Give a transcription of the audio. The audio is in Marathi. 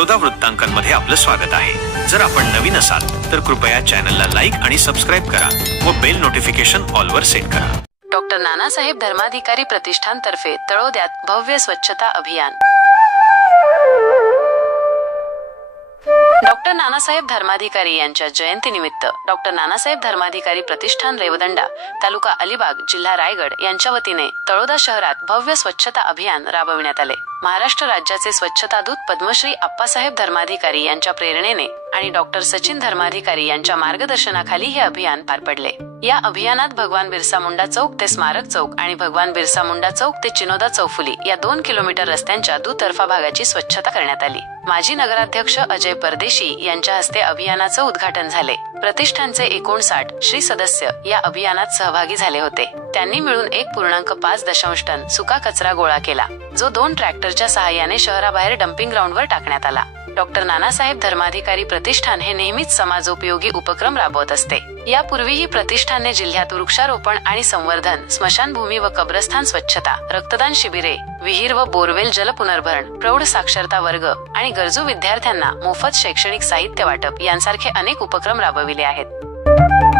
बडोदा वृत्तांकनमध्ये आपलं स्वागत आहे. जर आपण नवीन असाल तर कृपया चॅनलला लाईक आणि सबस्क्राईब करा व बेल नोटिफिकेशन ऑलवर सेट करा. डॉक्टर नानासाहेब धर्माधिकारी प्रतिष्ठान तर्फे तळोद्यात भव्य स्वच्छता अभियान. डॉक्टर नानासाहेब धर्माधिकारी यांच्या जयंतीनिमित्त डॉक्टर नानासाहेब धर्माधिकारी प्रतिष्ठान रेवदंडा तालुका अलिबाग जिल्हा रायगड यांच्या वतीने तळोदा शहरात भव्य स्वच्छता अभियान राबविण्यात आले. महाराष्ट्र राज्याचे स्वच्छता दूत पद्मश्री आप्पासाहेब धर्माधिकारी यांच्या प्रेरणेने आणि डॉक्टर सचिन धर्माधिकारी यांच्या मार्गदर्शनाखाली हे अभियान पार पडले. या अभियानात भगवान बिरसा मुंडा चौक ते स्मारक चौक आणि भगवान बिरसा मुंडा चौक ते चिनोदा चौफुली या दोन किलोमीटर रस्त्यांच्या दुतर्फा भागाची स्वच्छता करण्यात आली. माजी नगराध्यक्ष अजय परदेशी यांच्या हस्ते अभियानाचं उद्घाटन झाले. प्रतिष्ठानचे एकोणसाठ श्री सदस्य या अभियानात सहभागी झाले होते. त्यांनी मिळून एक पूर्णांक पाच दशांश टन सुका कचरा गोळा केला जो दोन ट्रॅक्टरच्या सहाय्याने शहराबाहेर डम्पिंग ग्राउंडवर टाकण्यात आला. डॉक्टर नानासाहेब धर्माधिकारी प्रतिष्ठान हे नेहमीच समाजोपयोगी उपक्रम राबवत असते. यापूर्वीही प्रतिष्ठानने जिल्ह्यात वृक्षारोपण आणि संवर्धन स्मशानभूमी व कब्रस्थान स्वच्छता रक्तदान शिबिरे विहीर व बोरवेल जल पुनर्भरण प्रौढ साक्षरता वर्ग आणि गरजू विद्यार्थ्यांना मोफत शैक्षणिक साहित्य वाटप यांसारखे अनेक उपक्रम राबविले आहेत.